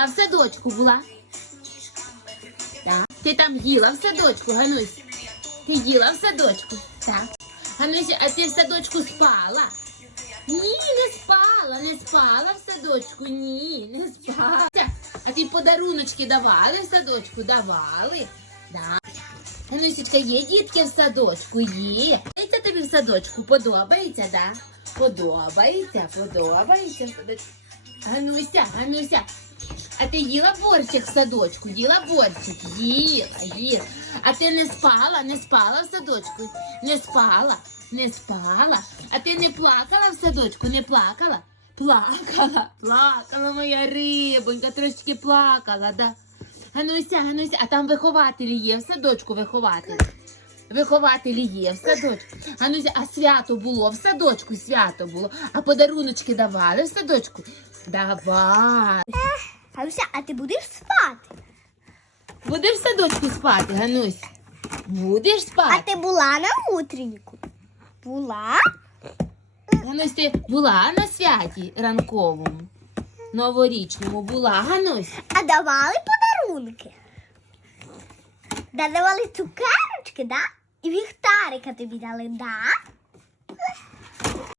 їла в садочку була? Так. Ти там їла в садочку, Ганусь? Ти їла в садочку? Так. Гануся, а ти в садочку спала? Ні, не спала, не спала в садочку, ні, не спала. А ти подаруночки давали в садочку? Давали? Да. Ганусечка, є дітки в садочку? Є. Подобається тобі в садочку? Подобається, да? Подобається, подобається в садочку. Гануся, Гануся, а ти їла борщик в садочку? Їла борщик? Їла, їла. А ти не спала, не спала в садочку? Не спала, не спала. А ти не плакала в садочку? Не плакала? Плакала, плакала моя рибонька, трошки плакала, да. Гануся, Гануся, а там вихователі є в садочку вихователі. Вихователі є в садочку. Гануся, а свято було в садочку, свято було. А подаруночки давали в садочку? Давай. Гануся, а ти будеш спати? Будеш в садочку спати, Ганусь? Будеш спати? А ти була на утреннику? Була? Ганусь, ти була на святі ранковому, новорічному була, Ганусь? А давали подарунки? Да, давали цукерочки, да? І віхтарика тобі дали, да?